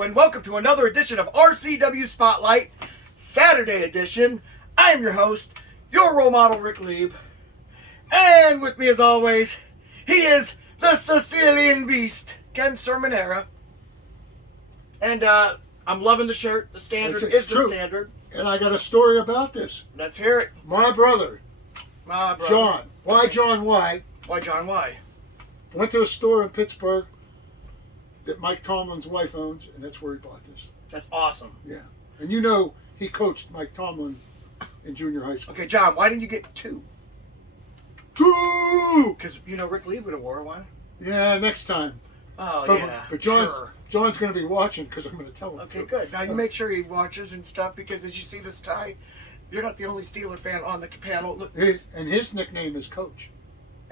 Hello and welcome to another edition of RCW Spotlight, Saturday edition. I am your host, your role model, Rick Lieb. And with me as always, he is the Sicilian Beast, Ken Sermonera. And I'm loving the shirt. The standard is the standard. And I got a story about this. Let's hear it. My brother, John. Why John? Why? Why John? Why? Went to a store in Pittsburgh that Mike Tomlin's wife owns, and that's where he bought this. That's awesome. Yeah. And you know, he coached Mike Tomlin in junior high school. Okay, John, why didn't you get two? Two! Because, you know, Rick Lieb would have wore one. Yeah, next time. Oh, yeah. But John's going to be watching because I'm going to tell him. Okay, good. Now you make sure he watches and stuff because as you see this tie, you're not the only Steeler fan on the panel. Look, his nickname is Coach.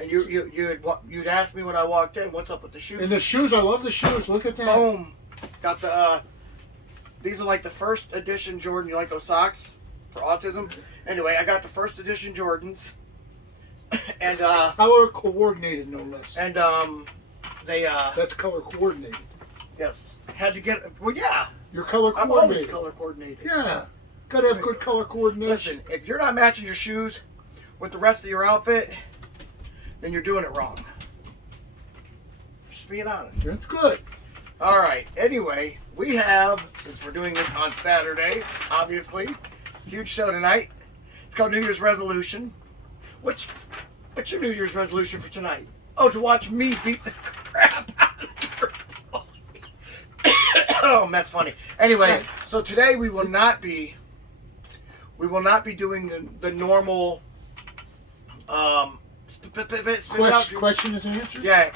And you'd ask me when I walked in, what's up with the shoes? And the shoes, I love the shoes. Look at that. Boom. Got the, these are like the first edition Jordan. You like those socks for autism? Anyway, I got the first edition Jordans. And, color coordinated, no less. And, they, that's color coordinated. Yes. Had to get, well, yeah. You're color coordinated. I'm always color coordinated. Yeah. Got to have good color coordination. Listen, if you're not matching your shoes with the rest of your outfit, then you're doing it wrong. Just being honest. That's good. All right. Anyway, we have, since we're doing this on Saturday, obviously, huge show tonight. It's called New Year's Resolution. What's your New Year's resolution for tonight? Oh, to watch me beat the crap out of your boy. Oh, that's funny. Anyway, so today we will not be doing the normal questions and answers? Yeah,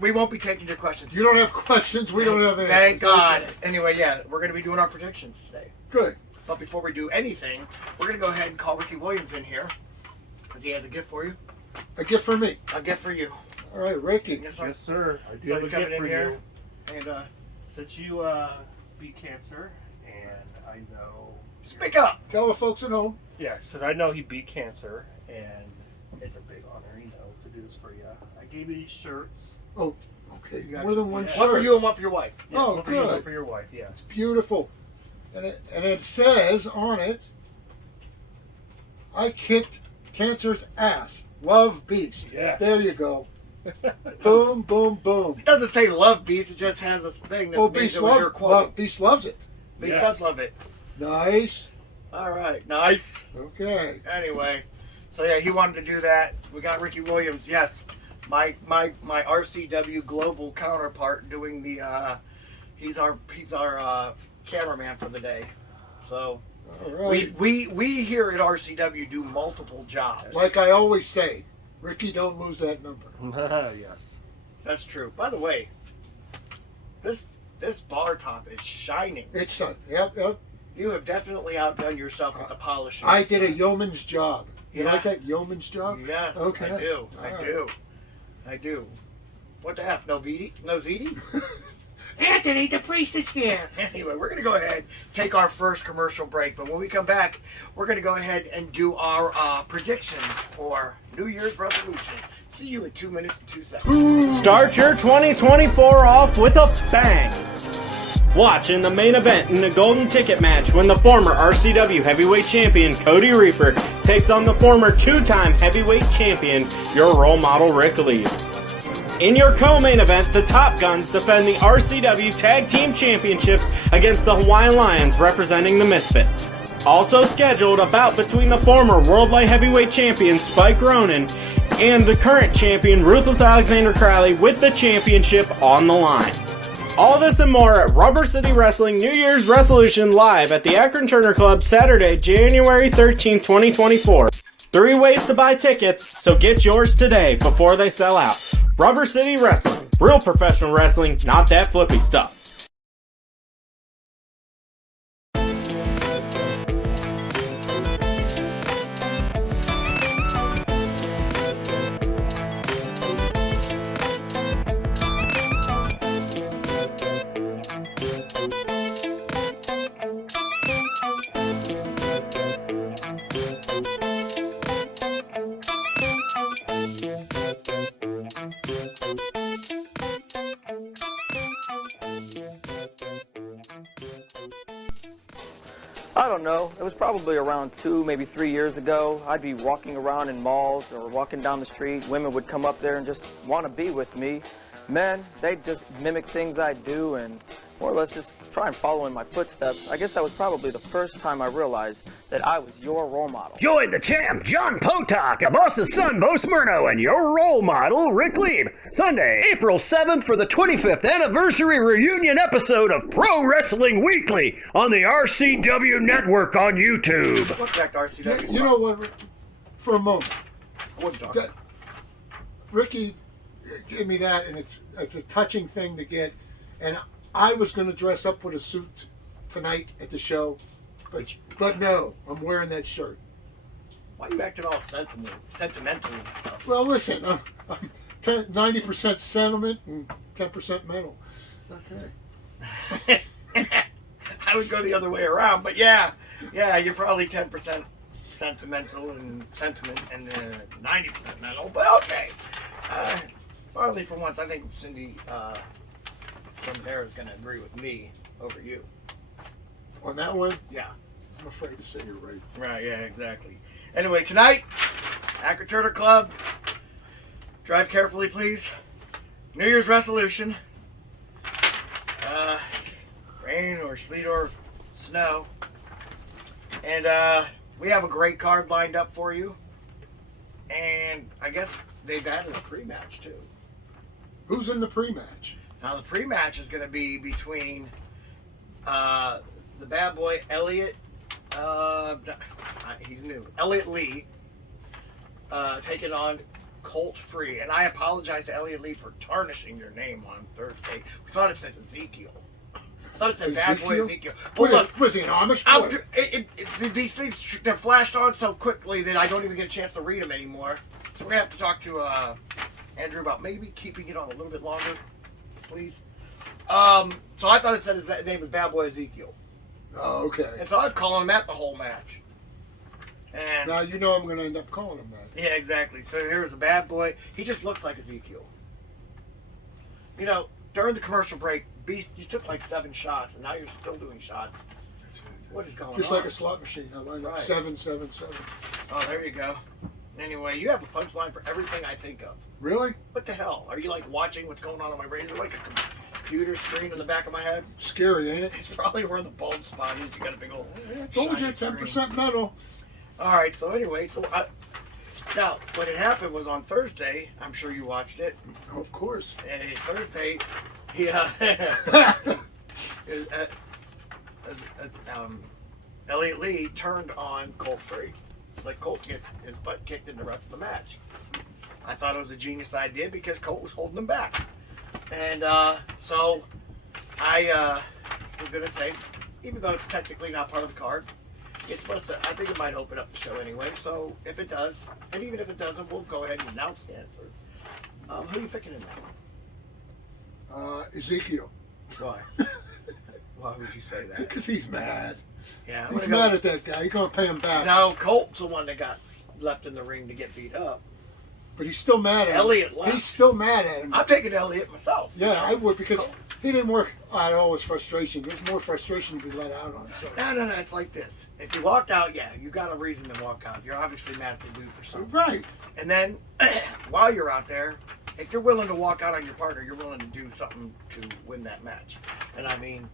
we won't be taking your questions. You don't have questions, we don't have answers. Thank God. Okay. Anyway, yeah, we're going to be doing our predictions today. Good. But before we do anything, we're going to go ahead and call Ricky Williams in here because he has a gift for you. A gift for me? A gift for you. All right, Ricky. Yes, sir. I do so have a gift for you. And, since you beat cancer, and I know... Speak up! Tell the folks at home. Yeah, since I know he beat cancer, and it's a big honor, you know, to do this for you. I gave you these shirts. Oh, okay. More than one shirt. One for you and one for your wife. Yes, oh, one good. for you and one for your wife, yes. It's beautiful. And it says on it, I kicked cancer's ass. Love Beast. Yes. There you go. Boom, boom, boom. It doesn't say Love Beast, it just has a thing that Beast it was your quote. Beast loves it. Beast does love it. Nice. All right, nice. Okay. Anyway, so yeah, he wanted to do that. We got Ricky Williams. Yes, my RCW global counterpart doing the. He's our cameraman for the day. So all right. we here at RCW do multiple jobs. Like I always say, Ricky, don't lose that number. Yes. That's true. By the way, this bar top is shining. It's yep. You have definitely outdone yourself with the polishing. I did a yeoman's job. You Yeah. like that yeoman's job? Yes, okay. I do. All I do. What the F? No Vidi? No Ziti? Anthony, the priest is here. Anyway, we're going to go ahead take our first commercial break. But when we come back, we're going to go ahead and do our predictions for New Year's Resolution. See you in 2 minutes and 2 seconds. Start your 2024 off with a bang. Watch in the main event in the Golden Ticket match when the former RCW Heavyweight Champion Cody Reefer takes on the former two-time Heavyweight Champion, your role model Rick Lee. In your co-main event, the Top Guns defend the RCW Tag Team Championships against the Hawaiian Lions representing the Misfits. Also scheduled, a bout between the former World Light Heavyweight Champion Spike Ronan and the current champion Ruthless Alexander Crowley with the championship on the line. All this and more at Rubber City Wrestling New Year's Resolution live at the Akron Turner Club Saturday, January 13, 2024. 3 ways to buy tickets, so get yours today before they sell out. Rubber City Wrestling. Real professional wrestling, not that flippy stuff. I don't know. It was probably around 2, maybe 3 years ago. I'd be walking around in malls or walking down the street. Women would come up there and just want to be with me. Men, they'd just mimic things I do and more or less just try and follow in my footsteps. I guess that was probably the first time I realized that I was your role model. Join the champ, John Potok, the boss's son, Bo Smyrno, and your role model, Rick Lieb, Sunday, April 7th for the 25th anniversary reunion episode of Pro Wrestling Weekly on the RCW Network on YouTube. Look back to RCW. You know what? For a moment, I wouldn't talk. that, Ricky gave me that, and it's a touching thing to get. And I was going to dress up with a suit tonight at the show, but no, I'm wearing that shirt. Why are you acting all sentimental and stuff? Well, listen, I'm 90% sentiment and 10% mental. Okay. I would go the other way around, but yeah, you're probably 10% sentimental and sentiment and 90% mental, but okay. Finally, for once, I think Cindy Sondera is going to agree with me over you. On that one, Yeah. I'm afraid to say you're right. Right, yeah, exactly. Anyway, tonight, Akron Turner Club. Drive carefully, please. New Year's resolution. Rain or sleet or snow. And we have a great card lined up for you. And I guess they've added a pre-match, too. Who's in the pre-match? Now, the pre-match is going to be between the bad boy Elliot. He's new. Elliot Lee taking on Colt Free. And I apologize to Elliot Lee for tarnishing your name on Thursday. We thought it said Ezekiel. I thought it said Bad Boy Ezekiel. Well, look, was he an Amish? these things, they're flashed on so quickly that I don't even get a chance to read them anymore. So we're going to have to talk to Andrew about maybe keeping it on a little bit longer, please. So I thought it said his name was Bad Boy Ezekiel. Oh, okay. And so I'd call him that the whole match. And Now you know I'm going to end up calling him that. yeah, exactly. So here's a bad boy. He just looks like Ezekiel. You know, during the commercial break, Beast, you took like 7 shots, and now you're still doing shots. What is going Just on? like a slot machine. I lined up Right. 7, 7, 7. Oh, there you go. Anyway, you have a punchline for everything I think of. Really? What the hell? Are you like watching what's going on my razor like a computer screen in the back of my head? Scary, ain't it? It's probably where the bald spot is. You got a big old. Told you, shiny 10% screen. metal. All right. So anyway, now what had happened was on Thursday. I'm sure you watched it. Of course. And Thursday, he Elliot Lee turned on Colt Free. Let Colt get his butt kicked in the rest of the match. I thought it was a genius idea because Colt was holding him back. And so I was going to say, even though it's technically not part of the card, it's supposed to, I think it might open up the show anyway. So if it does, and even if it doesn't, we'll go ahead and announce the answer. Who are you picking in that one? Ezekiel. Why? Why would you say that? Because he's mad. Yeah, I'm He's gonna mad go- at that guy. He's going to pay him back. No, Colt's the one that got left in the ring to get beat up. But he's still mad at him. Elliot left. He's still mad at him. I'm taking Elliot myself. Yeah, I would, because he didn't work out all his frustration. There's more frustration to be let out on. So. No. It's like this. If you walked out, yeah, you got a reason to walk out. You're obviously mad at the dude for something. Right. And then, while you're out there, if you're willing to walk out on your partner, you're willing to do something to win that match. And I mean,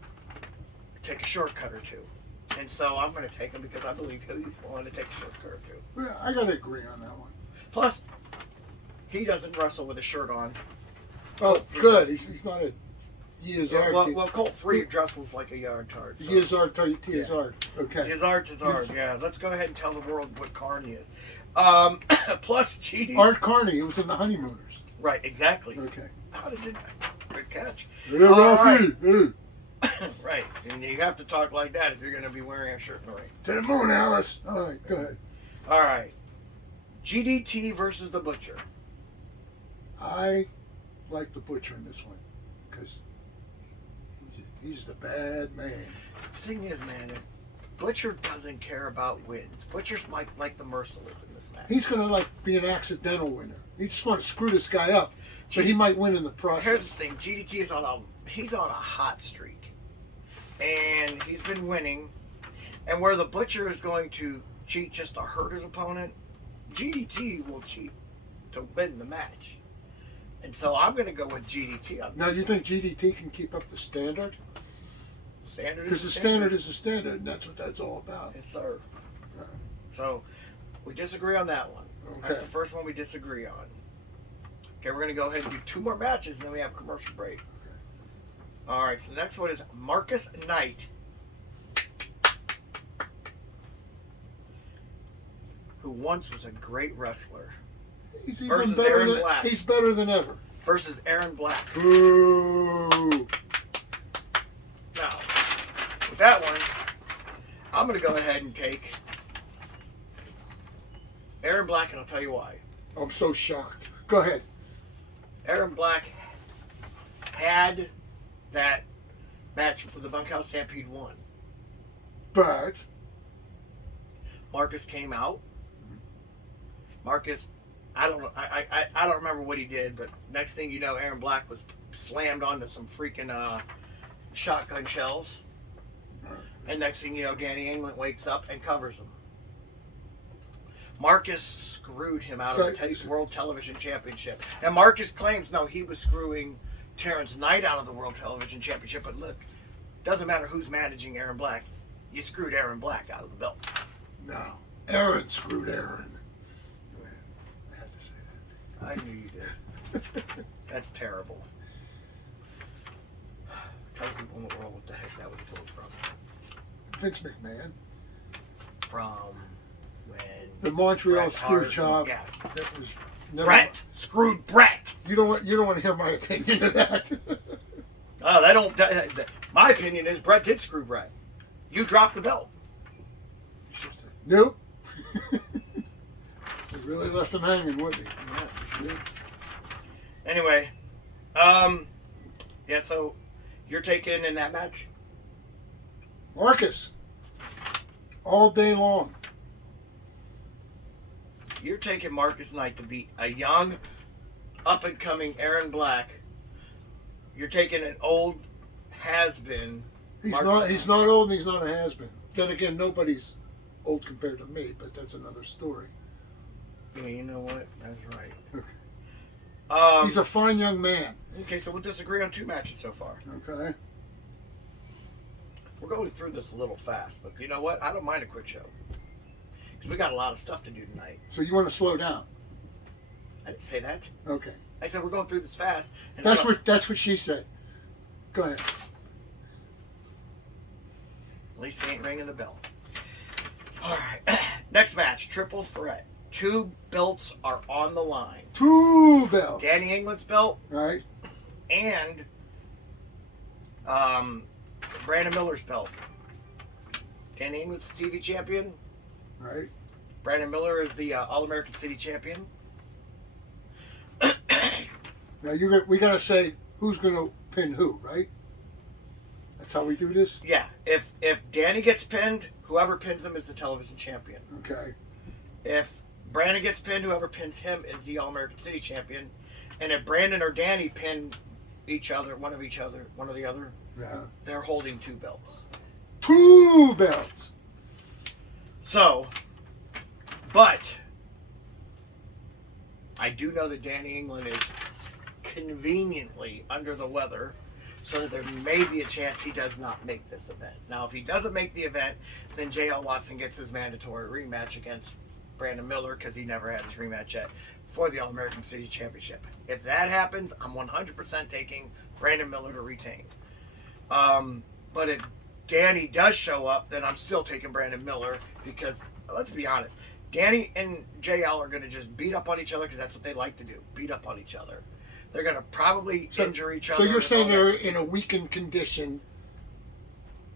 take a shortcut or two. And so I'm going to take him because I believe he's willing to take a shortcut or two. Yeah, I got to agree on that one. Plus, he doesn't wrestle with a shirt on. Oh, good. He's not a Years-art. Well, Colt Free wrestles like a yard tard. So. Years-art, Years-art. Okay. His art is art, yeah. Let's go ahead and tell the world what Carney is. Plus, GD. Art Carney, he was in the Honeymooners. Right, exactly. Okay. How did you? Good catch. Hey, Ralphie. Hey. Right, and you have to talk like that if you're going to be wearing a shirt in the ring. To the moon, Alice. All right, go ahead. All right. GDT versus the Butcher. I like the Butcher in this one because he's the bad man. The thing is, man, Butcher doesn't care about wins. Butcher's like the merciless in this match. He's going to be an accidental winner. He just want to screw this guy up, but he might win in the process. Here's the thing: GDT is on a hot streak, and he's been winning. And where the Butcher is going to cheat just to hurt his opponent, GDT will cheat to win the match. And so I'm going to go with GDT. Now, you think GDT can keep up the standard? Standard Because the standard is the standard, and that's what that's all about. Yes, sir. So we disagree on that one. Okay. That's the first one we disagree on. Okay, we're going to go ahead and do 2 more matches, and then we have commercial break. All right, so the next one is Marcus Knight, who once was a great wrestler, He's even versus better Aaron than, Black. He's better than ever. versus Aaron Black. Boo! Now, with that one, I'm going to go ahead and take Aaron Black, and I'll tell you why. I'm so shocked. Go ahead. Aaron Black had that match for the Bunkhouse Stampede 1. But Marcus came out. Marcus, I don't know. I don't remember what he did, but next thing you know, Aaron Black was slammed onto some freaking shotgun shells. And next thing you know, Danny England wakes up and covers him. Marcus screwed him out of the World Television Championship. And Marcus claims, no, he was screwing Terrence Knight out of the World Television Championship. But look, doesn't matter who's managing Aaron Black. You screwed Aaron Black out of the belt. no, Aaron screwed Aaron. I had to say that. I knew you did. That's terrible. Tell people in the world what the heck that was pulled from. Vince McMahon, From when the Montreal Bret screw Hart- job. Yeah. That was never, Brett screwed Brett. You don't want to hear my opinion of that. Oh, my opinion is Brett did screw Brett. You dropped the belt. Nope. He really left him hanging, wouldn't he? Yeah. Anyway, yeah. So you're taking in that match. Marcus, all day long. You're taking Marcus Knight to beat a young, up-and-coming Aaron Black. You're taking an old has-been. He's Marcus not. Knight. He's not old. And he's not a has-been. Then again, nobody's old compared to me, but that's another story. Yeah, you know what? That's right. He's a fine young man. Okay, so we'll disagree on 2 matches so far. Okay. We're going through this a little fast, but you know what? I don't mind a quick show. Because we got a lot of stuff to do tonight. So you want to slow down? I didn't say that. Okay. I said we're going through this fast. And That's what she said. Go ahead. At least he ain't ringing the bell. All right. Next match, triple threat. 2 belts are on the line. 2 belts. Danny England's belt Right. and Brandon Miller's belt. Danny England's the TV champion. Right. Brandon Miller is the All-American City champion. Now we gotta say who's gonna pin who, right? That's how we do this. Yeah. If Danny gets pinned, whoever pins him is the television champion. Okay. If Brandon gets pinned, whoever pins him is the All-American City champion. And if Brandon or Danny pin each other, one or the other, Yeah. they're holding 2 belts. 2 belts. So, but I do know that Danny England is conveniently under the weather, so that there may be a chance he does not make this event. Now, if he doesn't make the event, then J.L. Watson gets his mandatory rematch against Brandon Miller, because he never had his rematch yet, for the All-American City Championship. If that happens, I'm 100% taking Brandon Miller to retain. But if Danny does show up, then I'm still taking Brandon Miller, because, let's be honest, Danny and JL are going to just beat up on each other, because that's what they like to do, beat up on each other. They're going to probably injure each other. So you're saying and they're all that in a weakened condition.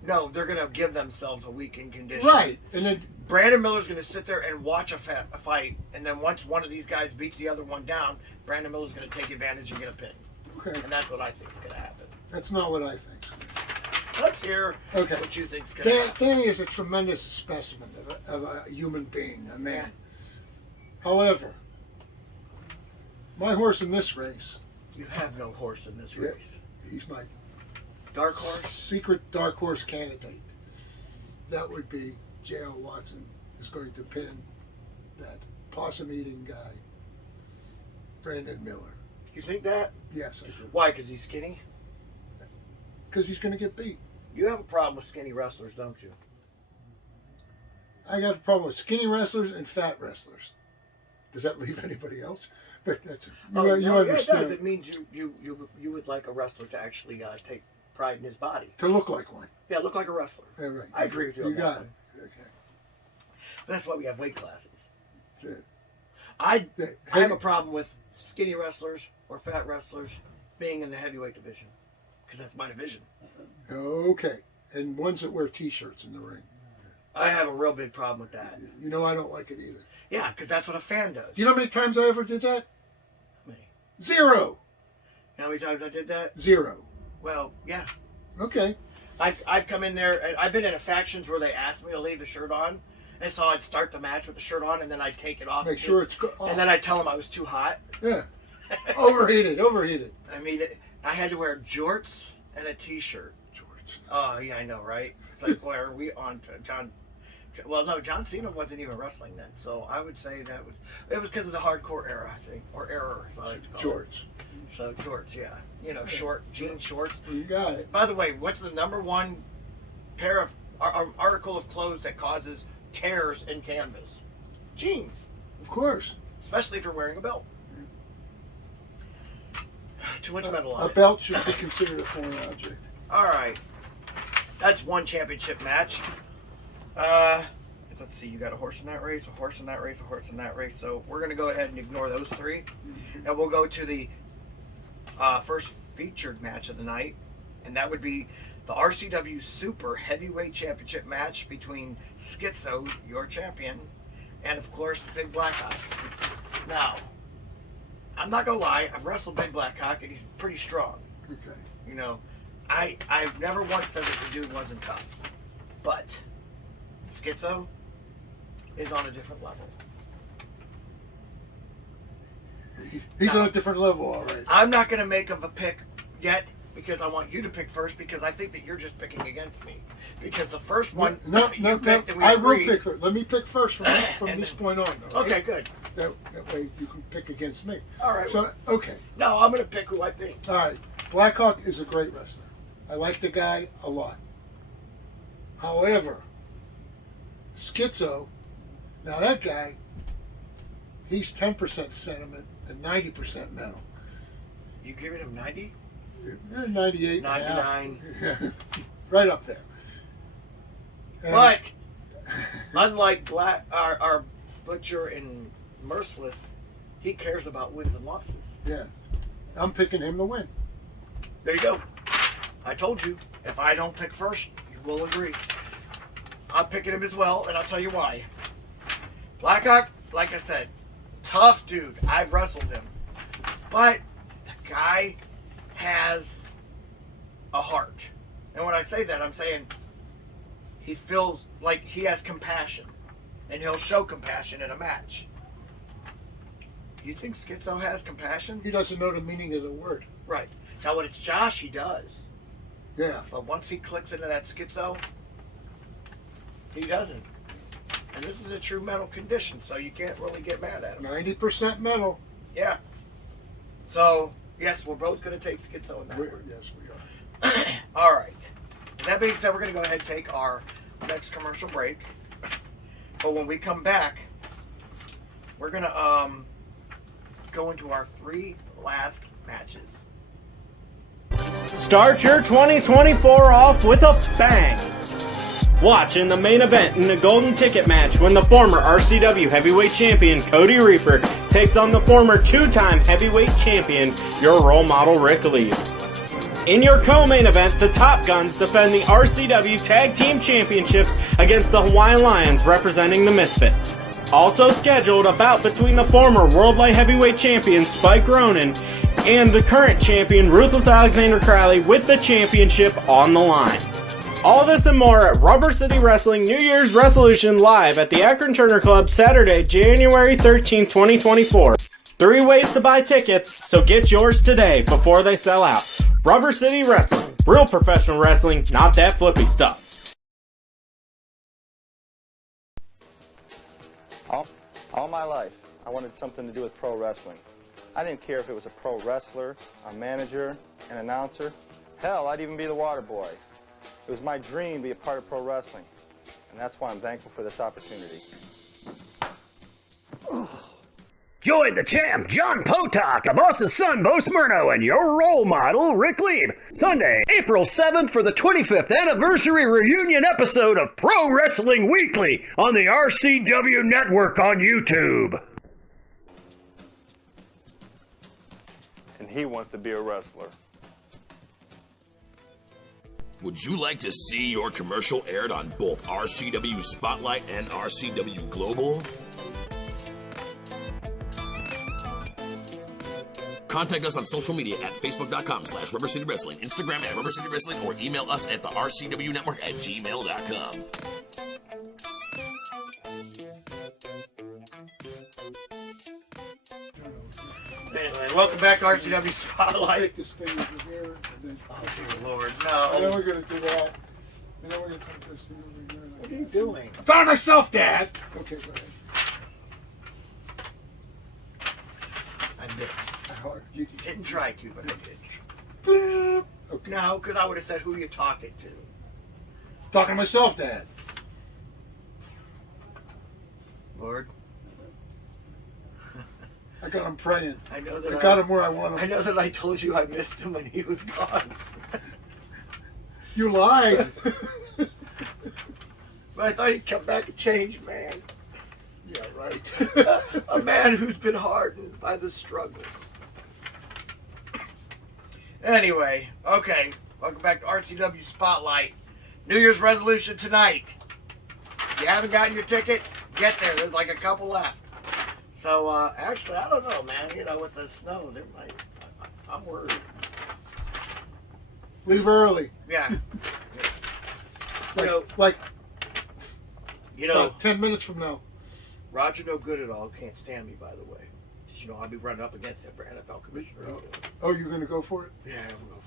No, they're going to give themselves a weakened condition. Right. And then Brandon Miller's going to sit there and watch a fight, and then once one of these guys beats the other one down, Brandon Miller's going to take advantage and get a pin. okay. And that's what I think is going to happen. That's not what I think. Let's hear Okay. what you think is going to happen. Danny is a tremendous specimen of a human being, a man. However, my horse in this race, You have no horse in this race. he's my Dark horse? secret dark horse candidate. that would be J.L. Watson is going to pin that possum-eating guy, Brandon Miller. You think that? Yes, I do. Why? Because he's skinny? Because he's going to get beat. You have a problem with skinny wrestlers, don't you? I got a problem with skinny wrestlers and fat wrestlers. Does that leave anybody else? But that's you Yeah, it understand. does. It means you would like a wrestler to actually take pride in his body. To look like one. Yeah, look like a wrestler. Yeah, right. I agree with you on You that got one. it. Okay. But that's why we have weight classes. That's it. I have a problem with skinny wrestlers or fat wrestlers being in the heavyweight division. Because that's my division. Okay. And ones that wear T-shirts in the ring. I have a real big problem with that. You know I don't like it either. Yeah, because that's what a fan does. Do you know how many times I ever did that? How many? 0. You know how many times I did that? 0. Well, yeah. Okay. I've come in there, and I've been in factions where they asked me to leave the shirt on. And so I'd start the match with the shirt on, and then I'd take it off. Make sure it's off. And then I'd tell them I was too hot. Yeah. Overheated. I mean, I had to wear jorts and a T-shirt. Jorts. Oh, yeah, I know, right? It's like, boy, are we on to John... Well, no, John Cena wasn't even wrestling then, so I would say it was because of the hardcore era, I think, or error, as I like to call it. Jorts. So jorts, yeah, short jean shorts. You got it. By the way, what's the #1 pair of article of clothes that causes tears in canvas? Jeans, Of course. especially if you're wearing a belt. Too much metal on A it. belt should be considered a foreign object. All right, that's one championship match. Let's see, you got a horse in that race, a horse in that race, a horse in that race. So we're going to go ahead and ignore those three. And we'll go to the first featured match of the night. And that would be the RCW Super Heavyweight Championship match between Schizo, your champion, and of course, Big Blackhawk. Now, I'm not going to lie, I've wrestled Big Blackhawk and he's pretty strong. Okay. I've never once said that the dude wasn't tough. But Schizo is on a different level. He's on a different level already. I'm not going to make of a pick yet because I want you to pick first because I think that you're just picking against me. Because the first one No, you picked and we I will agreed. pick first. Let me pick first from this point on. Though, right? Okay, good. That way you can pick against me. All right. So, okay. No, I'm going to pick who I think. All right. Blackhawk is a great wrestler. I like the guy a lot. However, Schizo, now that guy, he's 10% sentiment and 90% metal. You giving him 90? 98, 99. right up there. And But unlike our Butcher and Merciless, he cares about wins and losses. yeah, I'm picking him to win. There you go. I told you, if I don't pick first, you will agree. I'm picking him as well, and I'll tell you why. Blackhawk, like I said, tough dude. I've wrestled him. But the guy has a heart. And when I say that, I'm saying he feels like he has compassion. And he'll show compassion in a match. You think Schizo has compassion? He doesn't know the meaning of the word. Right. Now when it's Josh, he does. Yeah. But once he clicks into that Schizo, he doesn't. And this is a true mental condition, so you can't really get mad at him. 90% metal. Yeah. So, yes, we're both going to take Schizo in that one. Yes, we are. All right. And that being said, we're going to go ahead and take our next commercial break. But when we come back, we're going to go into our 3 last matches. Start your 2024 off with a bang. Watch in the main event in the golden ticket match when the former RCW heavyweight champion Cody Reaper takes on the former 2-time heavyweight champion, your role model Rick Lee. In your co-main event, the Top Guns defend the RCW Tag Team Championships against the Hawaiian Lions representing the Misfits. Also scheduled, a bout between the former World Light Heavyweight Champion Spike Ronan and the current champion Ruthless Alexander Crowley with the championship on the line. All this and more at Rubber City Wrestling New Year's Wrestlution live at the Akron Turner Club Saturday, January 13, 2024. 3 ways to buy tickets, so get yours today before they sell out. Rubber City Wrestling. Real professional wrestling, not that flippy stuff. All my life, I wanted something to do with pro wrestling. I didn't care if it was a pro wrestler, a manager, an announcer. Hell, I'd even be the water boy. It was my dream to be a part of pro wrestling, and that's why I'm thankful for this opportunity. Join the champ, John Potok, the boss's son, Bo Smyrno, and your role model, Rick Lieb. Sunday, April 7th for the 25th anniversary reunion episode of Pro Wrestling Weekly on the RCW Network on YouTube. And he wants to be a wrestler. Would you like to see your commercial aired on both RCW Spotlight and RCW Global? Contact us on social media at facebook.com/Rubber City Wrestling, Instagram at Rubber City Wrestling, or email us at the RCW Network at gmail.com. Anyway, welcome back to RCW Spotlight. Take this thing over here. And then, Oh, dear Lord, and then no. we're going to do that. And then we're going to take this thing over here. What are you doing? I'm talking to myself, Dad. Okay, go ahead. I did. You Didn't try to, but I did. Okay. No, because I would have said, who you talking to? Talking to myself, Dad. Lord, I got him praying. I know that I got him where I want I him. know that I told you I missed him when he was gone. You lied. But I thought he'd come back a changed man. Yeah, right. A man who's been hardened by the struggle. Anyway, okay. Welcome back to RCW Spotlight. New Year's resolution tonight. If you haven't gotten your ticket, get there. There's like a couple left. So, actually, I don't know, man. You know, with the snow, there might... I'm worried. Leave early. Yeah. Like You know, about 10 minutes from now. Roger No Good at All can't stand me, by the way. Did you know I'll be running up against him for NFL commissioner? Oh, you're going to go for it? Yeah, I'm going to go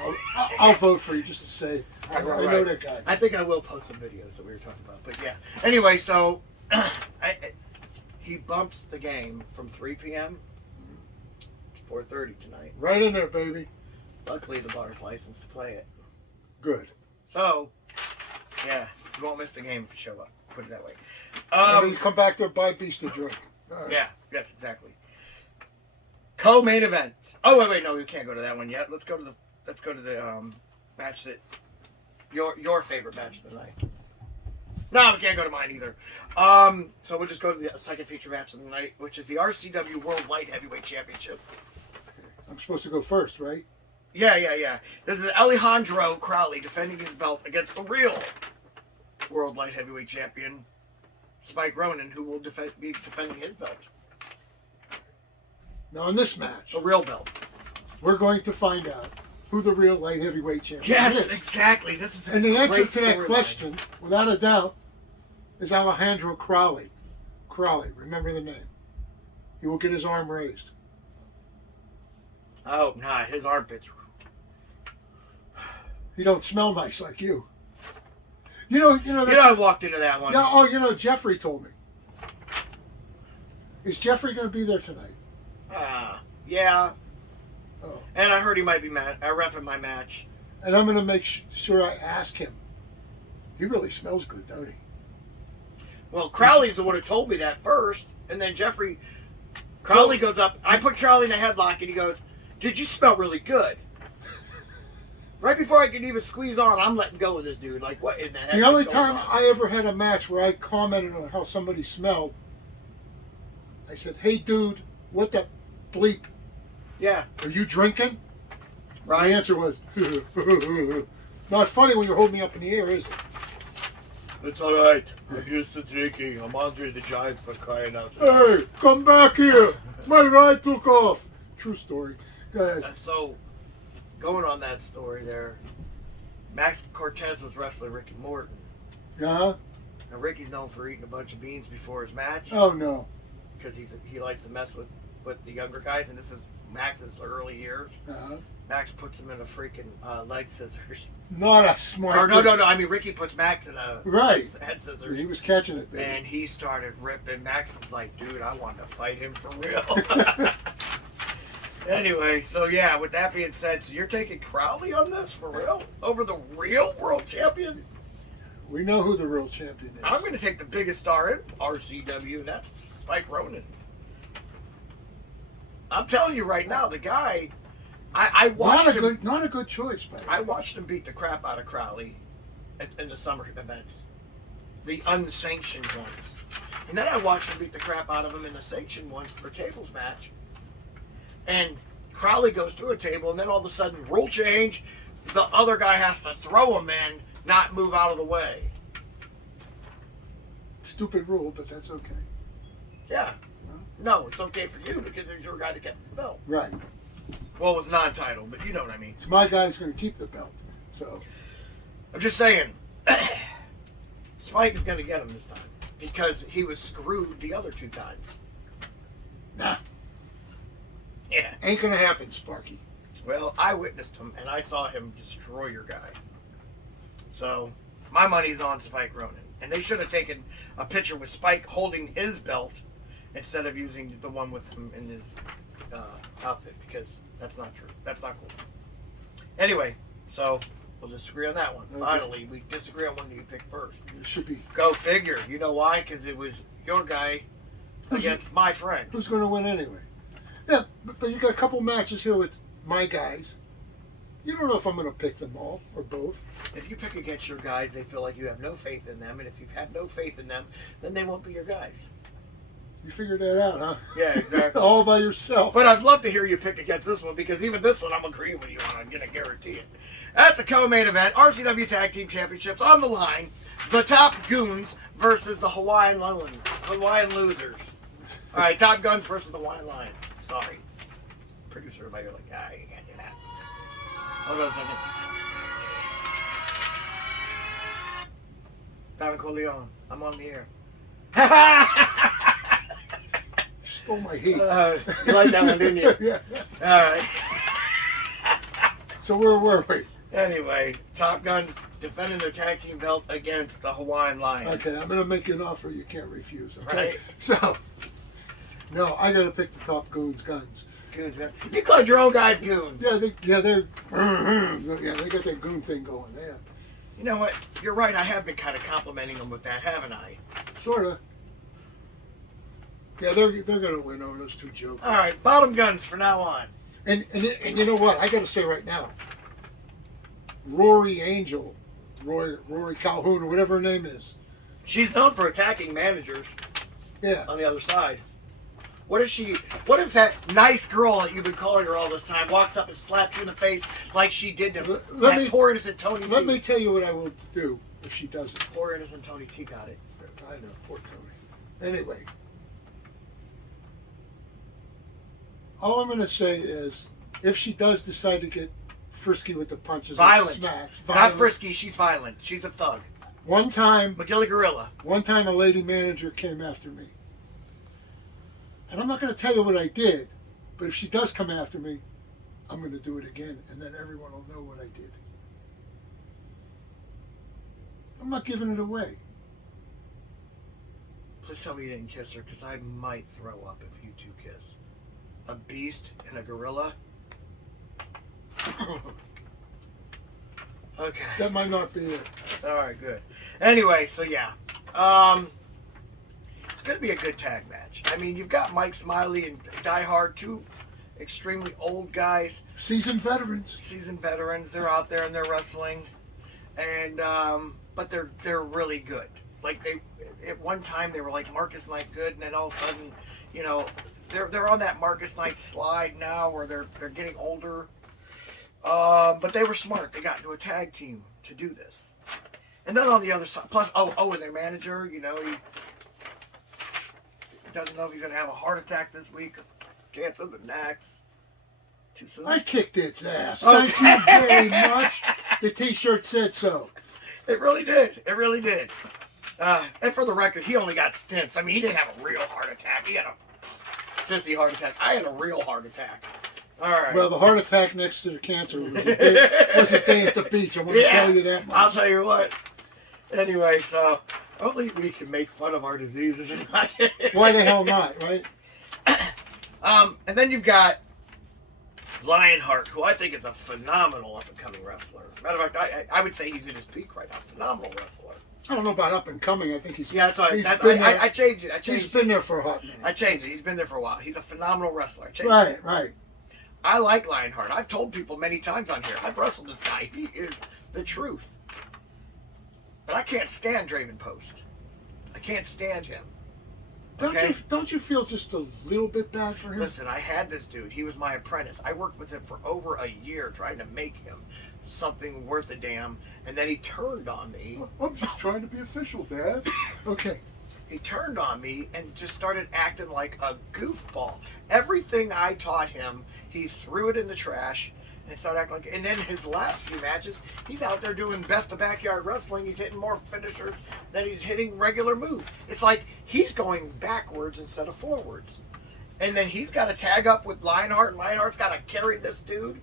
for it. I'll vote for you just to say. I know that guy. I think I will post some videos that we were talking about. But yeah. Anyway, so he bumps the game from 3 p.m. to 4:30 tonight. Right in there, baby. Luckily, the bar's licensed to play it. Good. So, yeah, you won't miss the game if you show up. Put it that way. And then you come back there, buy Beast and drink. All right. Yeah, yes, exactly. Co-main event. Oh wait, no, we can't go to that one yet. Let's go to the match that your favorite match of the night. No, we can't go to mine either. So we'll just go to the second feature match of the night, which is the RCW World Light Heavyweight Championship. I'm supposed to go first, right? Yeah. This is Alejandro Crowley defending his belt against the real World Light Heavyweight Champion, Spike Ronan, who will be defending his belt. Now, in this match, The real belt. we're going to find out who the real light heavyweight champion Yes, is. exactly. This is a And the answer great to that storyline. question, without a doubt, is Alejandro Crowley. Crowley, remember the name. He will get his arm raised. I hope not. His armpits. He don't smell nice like you. You know. I walked into that one. Yeah. Jeffrey told me. Is Jeffrey going to be there tonight? Yeah. Oh. And I heard he might be reffing my match. And I'm going to make sure I ask him. He really smells good, don't he? Well, Crowley's the one who told me that first, and then Crowley goes up. I put Crowley in a headlock, and he goes, "Dude, you smell really good." Right before I could even squeeze on, I'm letting go of this dude. Like, what in the heck? The is only going time on? I ever had a match where I commented on how somebody smelled, I said, "Hey, dude, what the bleep? Yeah. Are you drinking?" Right. The answer was, not funny when you're holding me up in the air, is it? It's all right. I'm used to drinking. I'm Andre the Giant for crying out loud. Hey, come back here. My ride took off. True story. Go ahead. So, going on that story there, Max Cortez was wrestling Ricky Morton. Uh-huh. Now, Ricky's known for eating a bunch of beans before his match Oh, no. because he likes to mess with the younger guys, and this is Max's early years. Uh-huh. Max puts him in a freaking leg scissors. Not a smart. Or no. I mean, Ricky puts Max in a head scissors. He was catching it, baby. And he started ripping. Max is like, dude, I want to fight him for real. Anyway, so yeah, with that being said, so you're taking Crowley on this for real? Over the real world champion? We know who the real champion is. I'm going to take the biggest star in RCW, and that's Spike Ronan. I'm telling you right now, the guy, I watched him. Not a good choice, man. I watched him beat the crap out of Crowley in the summer events, the unsanctioned ones, and then I watched him beat the crap out of him in the sanctioned ones for tables match. And Crowley goes through a table, and then all of a sudden, rule change. The other guy has to throw him in, not move out of the way. Stupid rule, but that's okay. Yeah. No, it's okay for you because there's your guy that kept the belt. Right. Well, it was non-title, but you know what I mean. So my guy's going to keep the belt. So I'm just saying, Spike is going to get him this time because he was screwed the other 2 times. Nah. Yeah. Ain't going to happen, Sparky. Well, I witnessed him, and I saw him destroy your guy. So, my money's on Spike Ronan. And they should have taken a picture with Spike holding his belt instead of using the one with him in his outfit, because that's not true. That's not cool. Anyway, so we'll disagree on that one. Okay. Finally, we disagree on one that you picked first. It should be. Go figure. You know why? Because it was your guy against my friend. Who's going to win anyway? Yeah, but you got a couple matches here with my guys. You don't know if I'm going to pick them all or both. If you pick against your guys, they feel like you have no faith in them. And if you have no faith in them, then they won't be your guys. You figured that out, huh? Yeah, exactly. All by yourself. But I'd love to hear you pick against this one, because even this one I'm agreeing with you on. I'm going to guarantee it. That's a co-main event. RCW Tag Team Championships on the line. The Top Goons versus the Hawaiian Losers. All right, Top Guns versus the Hawaiian Lions. Sorry. Producer, everybody, you're like, you can't do that. Hold on a second. Don Corleone, I'm on the air. Stole my heat. You like that one, didn't you? Yeah. All right. So where were we? Anyway, Top Guns defending their tag team belt against the Hawaiian Lions. Okay, I'm going to make you an offer you can't refuse. Okay? Right. So, no, I got to pick the Top Goons guns. Goons. You called your own guys goons. Yeah, they got that goon thing going there. You know what? You're right. I have been kind of complimenting them with that, haven't I? Sort of. Yeah, they're going to win over those 2 jokers. All right, bottom guns for now on. And you know what? I got to say right now, Rory Calhoun, or whatever her name is. She's known for attacking managers. Yeah. On the other side. What if that nice girl that you've been calling her all this time walks up and slaps you in the face like she did to that poor innocent Tony T? Let me tell you what I will do if she does it. Poor innocent Tony T got it. I know, poor Tony. Anyway. All I'm going to say is, if she does decide to get frisky with the punches violent. And smacks, not frisky, she's violent. She's a thug. One time, McGilly Gorilla. One time a lady manager came after me. And I'm not going to tell you what I did, but if she does come after me, I'm going to do it again, and then everyone will know what I did. I'm not giving it away. Please tell me you didn't kiss her, because I might throw up if you two kiss. A beast and a gorilla? Okay. That might not be it. Alright, good. Anyway, so yeah. It's going to be a good tag match. I mean, you've got Mike Smiley and Die Hard, 2 extremely old guys. Seasoned veterans. They're out there and they're wrestling. And, but they're really good. Like, at one time they were like Marcus Knight good, and then all of a sudden, you know, they're on that Marcus Knight slide now where they're getting older. But they were smart. They got into a tag team to do this. And then on the other side, plus, and their manager, you know, he doesn't know if he's going to have a heart attack this week or chance of the next. Too soon. I kicked its ass. Okay. Thank you very much. The t-shirt said so. It really did. It really did. And for the record, he only got stints. I mean, he didn't have a real heart attack. He had a sissy heart attack. I had a real heart attack. All right. Well, the heart attack next to the cancer was a day at the beach. I want to tell you that much. I'll tell you what. Anyway, so only we can make fun of our diseases. Why the hell not, right? And then you've got Lionheart, who I think is a phenomenal up-and-coming wrestler. Matter of fact, I would say he's in his peak right now. Phenomenal wrestler. I don't know about up and coming. I think he's Yeah, that's all right. I changed it. He's been there for a hot minute. I changed it. He's been there for a while. He's a phenomenal wrestler. I changed it. Right. I like Lionheart. I've told people many times on here, I've wrestled this guy. He is the truth. But I can't stand Draven Post. I can't stand him. Okay? Don't you feel just a little bit bad for him? Listen, I had this dude. He was my apprentice. I worked with him for over a year trying to make him something worth a damn. And then he turned on me. I'm just trying to be official, Dad. Okay. He turned on me and just started acting like a goofball. Everything I taught him, he threw it in the trash and started acting like. And then his last few matches, he's out there doing best of backyard wrestling. He's hitting more finishers than he's hitting regular moves. It's like he's going backwards instead of forwards. And then he's got to tag up with Lionheart, and Lionheart's got to carry this dude.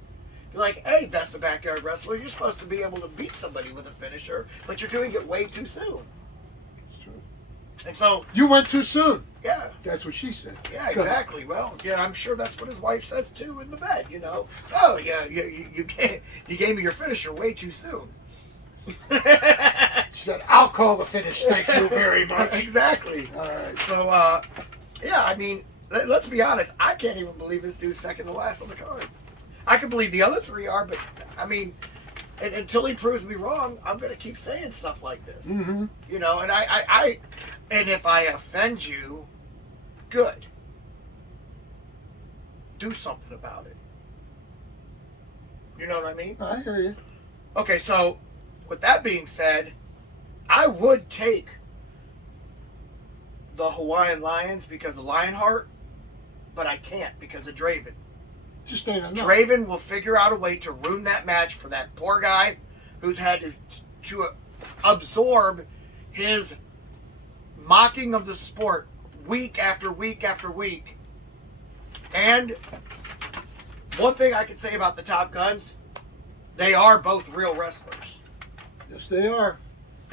You're like, hey, best of backyard wrestler, you're supposed to be able to beat somebody with a finisher, but you're doing it way too soon. It's true. And so You went too soon. yeah. That's what she said. Yeah, Go ahead. exactly. Well, yeah, I'm sure that's what his wife says too in the bed. You know, oh yeah, you gave me your finisher way too soon. She said, I'll call the finish. Thank you very much. Exactly. All right. So, yeah, I mean, let's be honest. I can't even believe this dude's second to last on the card. I can believe the other three are, but I mean, until he proves me wrong, I'm gonna keep saying stuff like this. Mm-hmm. You know, and and if I offend you, good. Do something about it. You know what I mean? I hear you. Okay, so with that being said, I would take the Hawaiian Lions because of Lionheart, but I can't because of Draven. Just ain't enough. Draven will figure out a way to ruin that match for that poor guy who's had to absorb his mocking of the sport week after week after week. And one thing I can say about the Top Guns, they are both real wrestlers. Yes, they are.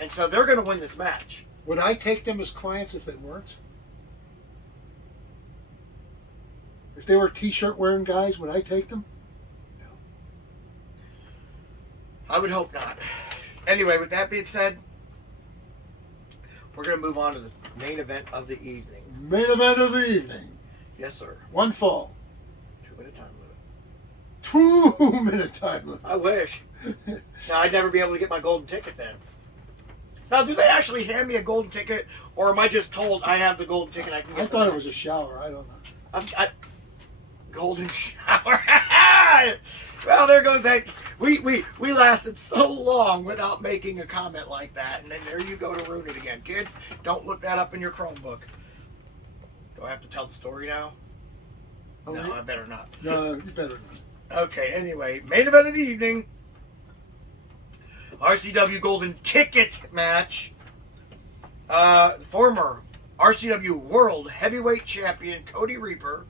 And so they're going to win this match. Would I take them as clients if it weren't? If they were t-shirt wearing guys, would I take them? No. I would hope not. Anyway, with that being said, we're going to move on to the main event of the evening. Main event of the evening. Yes, sir. One fall. 2-minute time limit. 2-minute time limit. I wish. Now, I'd never be able to get my golden ticket then. Now, do they actually hand me a golden ticket, or am I just told I have the golden ticket? I can get I thought it was a shower. I don't know. Golden shower. Well, there goes that. We lasted so long without making a comment like that, and then there you go to ruin it again. Kids, don't look that up in your Chromebook. Do I have to tell the story now? Oh, No, I better not. No, you better not. Okay, anyway, main event of the evening. RCW Golden Ticket match. Former RCW World Heavyweight Champion Cody Reaper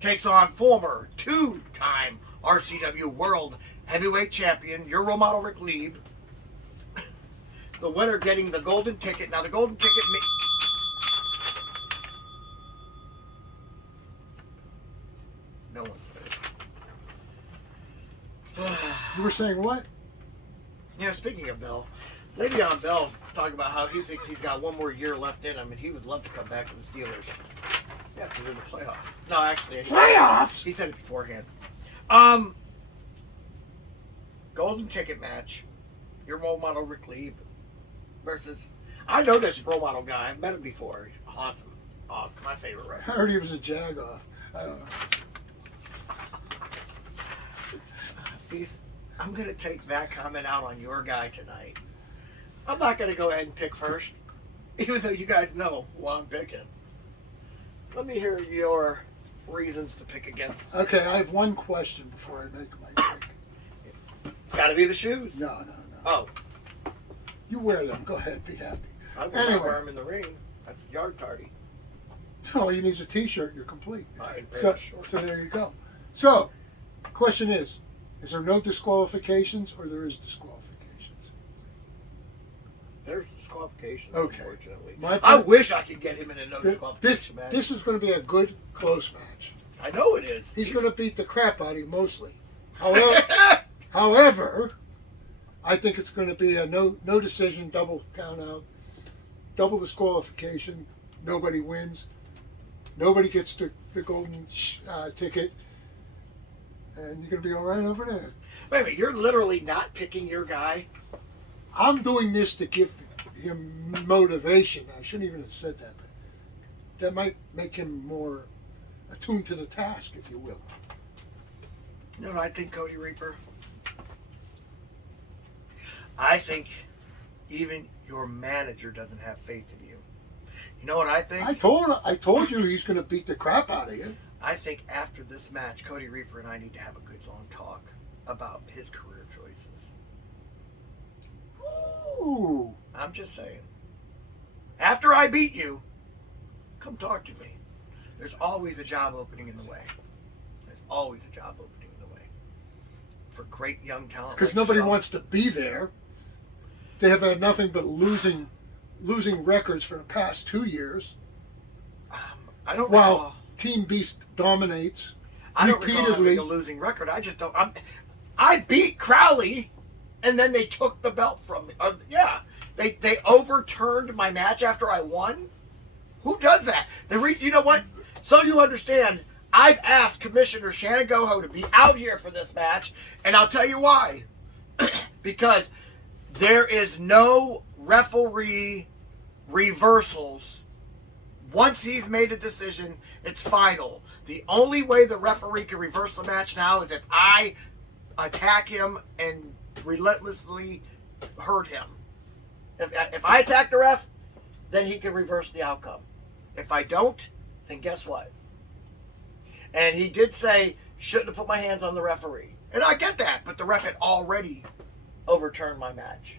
takes on former two-time RCW World Heavyweight Champion, your role model Rick Lieb. The winner getting the golden ticket. Now the golden ticket... No one said it. You were saying what? Yeah, speaking of Bell, Le'Veon Bell was talking about how he thinks he's got one more year left in him and he would love to come back to the Steelers. Yeah, because they're in the playoffs. No, actually... Playoffs? He said it beforehand. Golden ticket match. Your role model, Rick Lieb, versus... I know this role model guy. I've met him before. He's awesome. Awesome. My favorite I wrestler. heard he was a jag-off. I don't know. I'm going to take that comment out on your guy tonight. I'm not going to go ahead and pick first, even though you guys know who I'm picking. Let me hear your reasons to pick against. Okay, I have one question before I make my pick. It's got to be the shoes. No. Oh, You wear them. Go ahead. Be happy. I would Anyway. wear them in the ring. That's yard tardy. All you need is a T-shirt. You're complete. So So there you go. So, question is there no disqualifications or there is disqualifications? there's disqualification, Okay. unfortunately. My I point- wish I could get him in a no This disqualification match. this is going to be a good close match. I know it is. He's going to beat the crap out of you mostly. However, I think it's going to be a no decision, double count out, double disqualification. Nobody wins. Nobody gets the golden ticket, and you're going to be all right over there. Wait a minute, you're literally not picking your guy? I'm doing this to give him motivation. I shouldn't even have said that, but that might make him more attuned to the task, if you will. You know what I think, Cody Reaper? I think even your manager doesn't have faith in you. You know what I think? I told you he's going to beat the crap out of you. I think after this match, Cody Reaper and I need to have a good long talk about his career choices. Ooh. I'm just saying. After I beat you, come talk to me. There's always a job opening in the way. There's always a job opening in the way. For great young talent. Because like nobody yourself. wants to be there. They have had nothing but losing records for the past 2 years. I don't While recall. Team Beast dominates I don't recall having repeatedly. a losing record. I just don't. I beat Crowley, and then they took the belt from me. Yeah, they overturned my match after I won. Who does that? You know what? So you understand, I've asked Commissioner Shannon Goho to be out here for this match, and I'll tell you why. Because there is no referee reversals. Once he's made a decision, it's final. The only way the referee can reverse the match now is if I attack him and relentlessly hurt him. If I attack the ref, then he can reverse the outcome. If I don't, then guess what? And he did say, shouldn't have put my hands on the referee. And I get that, but the ref had already overturned my match.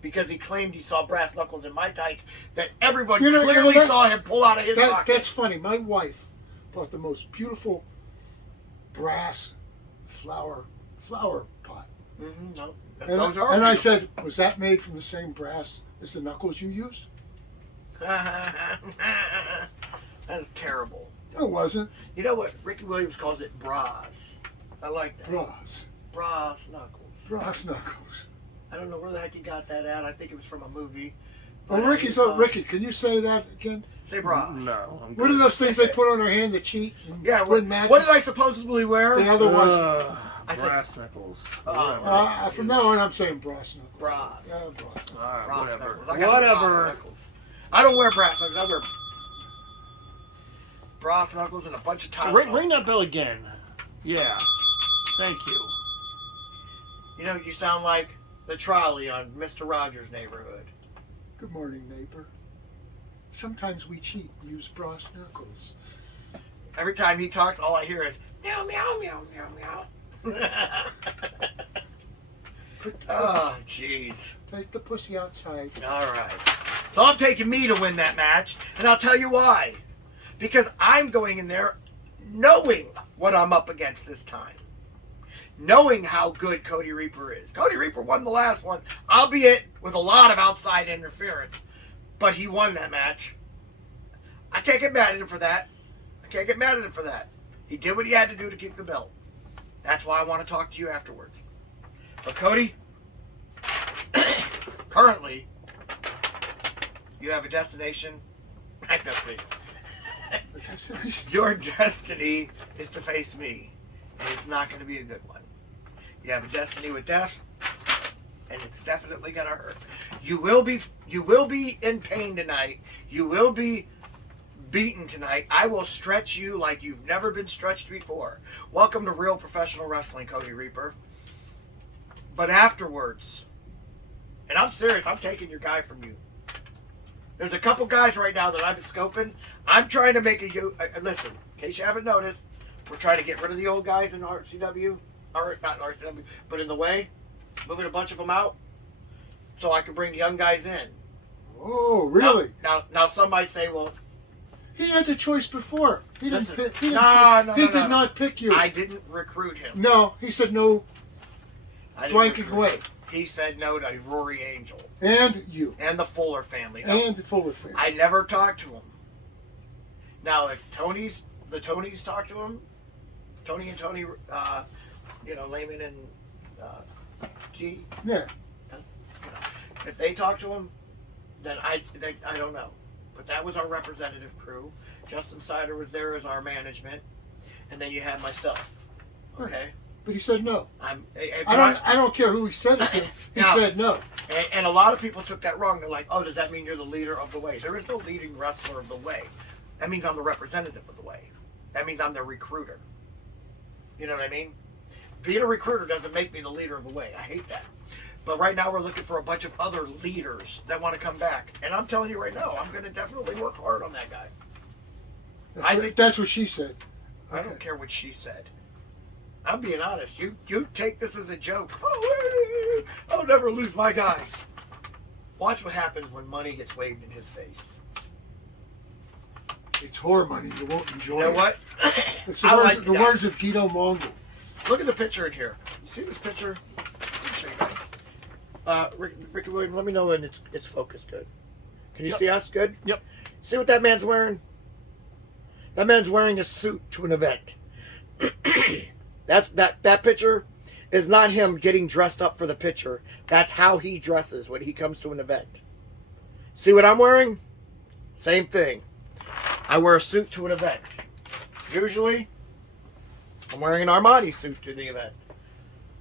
Because he claimed he saw brass knuckles in my tights that everyone clearly saw him pull out of his pocket. That's funny. My wife bought the most beautiful brass flower pot. Mm-hmm, no. And I said, was that made from the same brass as the knuckles you used? That's terrible. No, it wasn't. You know what? Ricky Williams calls it bras. I like that. Brass. Brass knuckles. Brass knuckles. I don't know where the heck you got that at. I think it was from a movie. Oh, Ricky, can you say that again? Say bras. No. I'm What are those things they put on their hand to cheat? And Yeah, win matches? what did I supposedly wear? The other ones. I said brass knuckles. From now on, I'm saying brass knuckles. bras. Yeah, brass. Alright, Brass whatever. knuckles. I got some brass Whatever. knuckles. I don't wear brass knuckles. I wear brass knuckles and a bunch of Tylenol. Ring that bell again. Yeah. Thank you. You know, you sound like the trolley on Mr. Rogers' Neighborhood. Good morning, neighbor. Sometimes we cheat and use brass knuckles. Every time he talks, all I hear is meow, meow, meow, meow, meow. Oh, jeez. Take the pussy outside. All right. So I'm taking me to win that match, and I'll tell you why. Because I'm going in there knowing what I'm up against this time. Knowing how good Cody Reaper is. Cody Reaper won the last one, albeit with a lot of outside interference. But he won that match. I can't get mad at him for that. He did what he had to do to keep the belt. That's why I want to talk to you afterwards. But Cody, currently, you have a destination. Your destiny is to face me, and it's not going to be a good one. You have a destiny with death, and it's definitely going to hurt. You will be in pain tonight. You will be beaten tonight. I will stretch you like you've never been stretched before. Welcome to real professional wrestling, Cody Reaper. But afterwards, and I'm serious, I'm taking your guy from you. There's a couple guys right now that I've been scoping. I'm trying to make listen, in case you haven't noticed, we're trying to get rid of the old guys in RCW, or not in RCW, but in the way, moving a bunch of them out, so I can bring young guys in. Oh, really? Now some might say, well, He had the choice before. He didn't Listen, pick. no, He did not pick you. I didn't recruit him. No, he said no. I didn't Blanking recruit away. him. He said no to Rory Angel And you. and the Fuller family. No, And the Fuller family. I never talked to him. Now, if the Tonys talk to him, Tony and Tony, Lehman and G, Yeah. if they talk to him, then I don't know. But that was our representative crew. Justin Sider was there as our management, and then you had myself. Okay, But he said no. I don't care who he said it to. He Now- said no. and a lot of people took that wrong. They're like, "Oh, does that mean you're the leader of the way?" There is no leading wrestler of the way. That means I'm the representative of the way. That means I'm the recruiter. You know what I mean? Being a recruiter doesn't make me the leader of the way. I hate that. But right now we're looking for a bunch of other leaders that want to come back. And I'm telling you right now, I'm going to definitely work hard on that guy. That's what she said. I don't care what she said. I'm being honest. You take this as a joke. Oh, I'll never lose my guys. Watch what happens when money gets waved in his face. It's whore money. You won't enjoy it. You know what? It's I the words of Guido Mongol. Look at the picture in here. You see this picture? Let me show you guys. Ricky Williams, let me know when it's focused good. Can you see us good? Yep. See what that man's wearing? That man's wearing a suit to an event. That picture is not him getting dressed up for the picture. That's how he dresses when he comes to an event. See what I'm wearing? Same thing. I wear a suit to an event. Usually, I'm wearing an Armani suit to the event.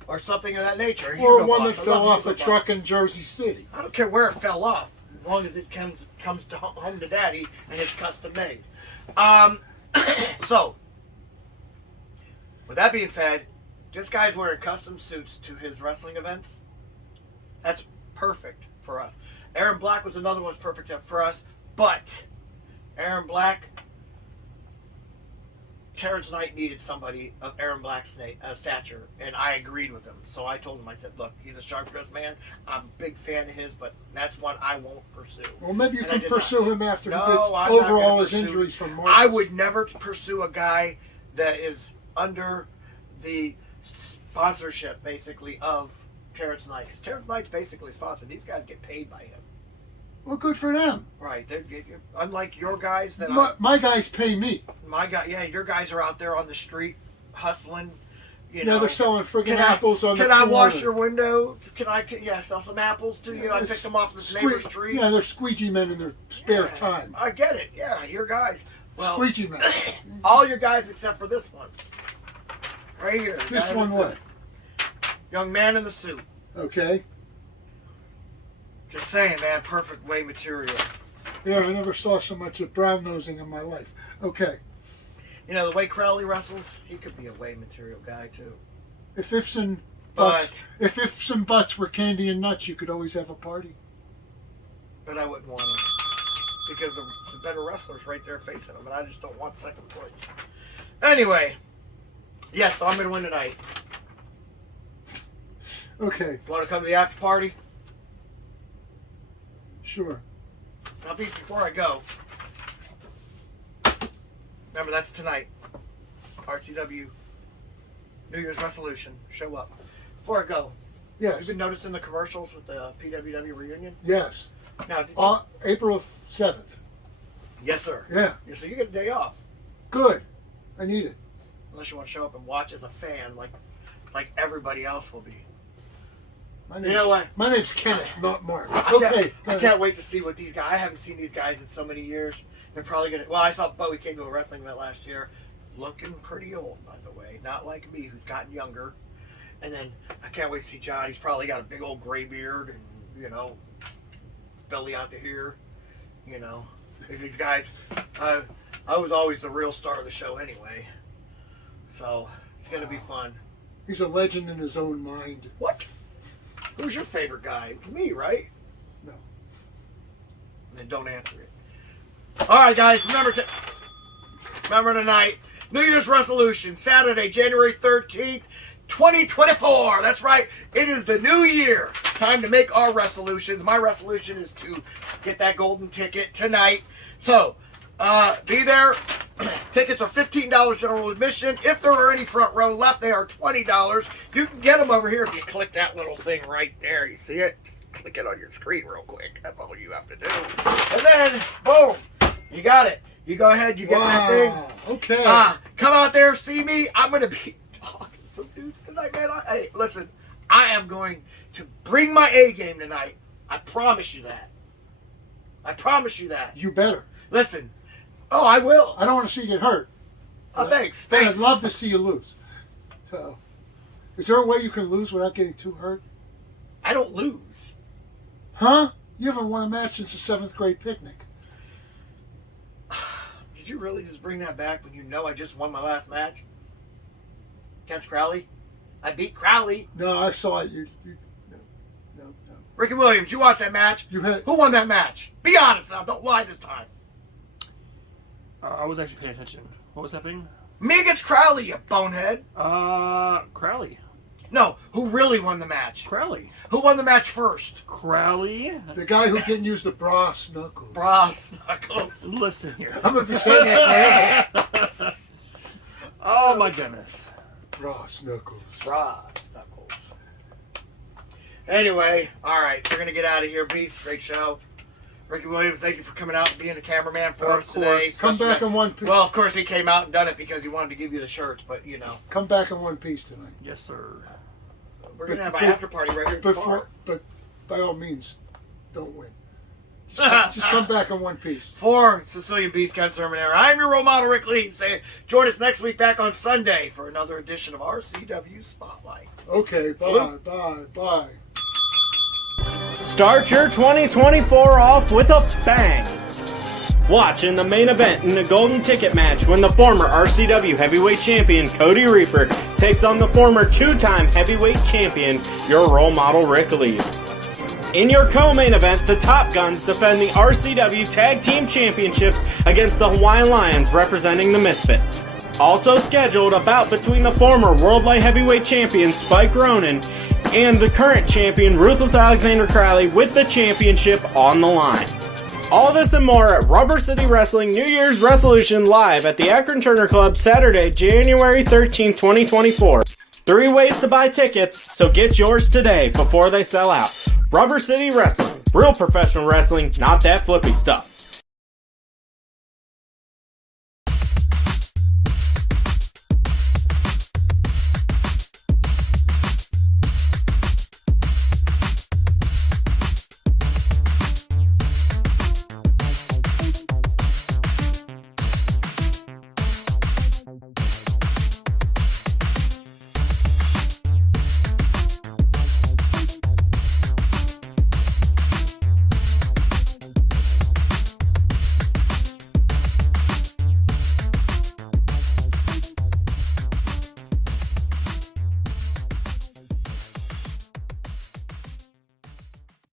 Or something of that nature. Or Hugo one Boss. that I fell love off a Hugo Boss. truck in Jersey City. I don't care where it fell off, as long as it comes to home to daddy and it's custom made. So, with that being said, this guy's wearing custom suits to his wrestling events. That's perfect for us. Aaron Black was another one that's perfect for us, but Aaron Black, Terrence Knight needed somebody of Aaron Black's stature, and I agreed with him. So I told him, I said, look, he's a sharp-dressed man. I'm a big fan of his, but that's one I won't pursue. Well, maybe you And I can did pursue not. him after No, he gets I'm not over gonna all his pursue- injuries from Marcus. I would never pursue a guy that is under the sponsorship, basically, of Terrence Knight. Because Terrence Knight's basically sponsored. These guys get paid by him. Well, good for them. Right. Unlike your guys that My guys pay me. your guys are out there on the street hustling. You Yeah, know, they're selling friggin' Can apples on the Can I corner. wash your window? Can I sell some apples to you? I picked them off the neighbor's tree. Yeah, they're squeegee men in their spare time. I get it. Yeah, your guys. Well, Squeegee men. all your guys except for this one. Right here. the This guy in one the what? suit. Young man in the suit. Okay. Just saying, man, perfect way material. Yeah, I never saw so much of brown nosing in my life. Okay. You know, the way Crowley wrestles, he could be a way material guy, too. If ifs and buts were candy and nuts, you could always have a party. But I wouldn't want him. Because the better wrestlers right there facing him, and I just don't want second place. Anyway, yes, so I'm going to win tonight. Okay, Want to come to the after party? sure. Now, before I go, remember that's tonight. RCW New Year's Wrestlution. Show up. Before I go, Yes. you've been noticing the commercials with the PWW reunion? Yes. Now, did you, April 7th. yes, sir. Yeah. So you get a day off. Good. I need it. Unless you want to show up and watch as a fan, like everybody else will be. My You know what? My name's Kenneth, not Mark. I Okay. can't wait to see what these guys. I haven't seen these guys in so many years. They're probably gonna. Well, I saw Bowie came to a wrestling event last year, looking pretty old, by the way. Not like me, who's gotten younger. And then I can't wait to see John. He's probably got a big old gray beard and belly out to here. These guys. I was always the real star of the show anyway. So it's gonna be fun. He's a legend in his own mind. What? Who's your favorite guy? It's me, right? No. Then don't answer it. All right, guys. Remember tonight, New Year's Wrestlution, Saturday, January 13th, 2024. That's right. It is the new year. Time to make our resolutions. My resolution is to get that golden ticket tonight. So, Be there. Tickets are $15 general admission. If there are any front row left, they are $20. You can get them over here if you click that little thing right there. You see it? Click it on your screen real quick. That's all you have to do. And then, boom, you got it. You go ahead, you get that thing. Okay. Come out there, see me. I'm going to be talking to some dudes tonight, man. Hey, listen, I am going to bring my A game tonight. I promise you that. I promise you that. You better. Listen. Oh, I will. I don't want to see you get hurt. Oh, thanks. But I'd love to see you lose. So, is there a way you can lose without getting too hurt? I don't lose. Huh? You haven't won a match since the 7th grade picnic. Did you really just bring that back when you know I just won my last match? Against Crowley? I beat Crowley. No, I saw it. No. Ricky Williams, you watch that match? Who won that match? Be honest now. Don't lie this time. I was actually paying attention. What was happening? Me against Crowley, you bonehead. Crowley. No, who really won the match? Crowley. Who won the match first? Crowley. The guy who didn't use the brass knuckles. Brass knuckles. Listen here. I'm going to be saying that forever. Oh my goodness. Brass knuckles. Brass knuckles. Anyway, all right, we're going to get out of here. Beast, great show. Ricky Williams, thank you for coming out and being a cameraman for us today. Come back in one piece. Well, of course, he came out and done it because he wanted to give you the shirts, but you know. Come back in one piece tonight. Yes, sir. We're going to have an after party right here at the bar. But by all means, don't win. Just come back in one piece. For Cecilia Beast, Ken Sermonera, I'm your role model, Rick Lee, saying join us next week back on Sunday for another edition of RCW Spotlight. Okay, bye. Start your 2024 off with a bang. Watch in the main event in the golden ticket match when the former RCW heavyweight champion Cody Reaper takes on the former two-time heavyweight champion, your role model Rick Lee. In your co-main event, the Top Guns defend the RCW Tag Team Championships against the Hawaiian Lions representing the Misfits. Also scheduled, a bout between the former World Light Heavyweight Champion Spike Ronan and the current champion Ruthless Alexander Crowley with the championship on the line. All this and more at Rubber City Wrestling New Year's Wrestlution live at the Akron Turner Club Saturday, January 13, 2024. 3 ways to buy tickets, so get yours today before they sell out. Rubber City Wrestling. Real professional wrestling, not that flippy stuff.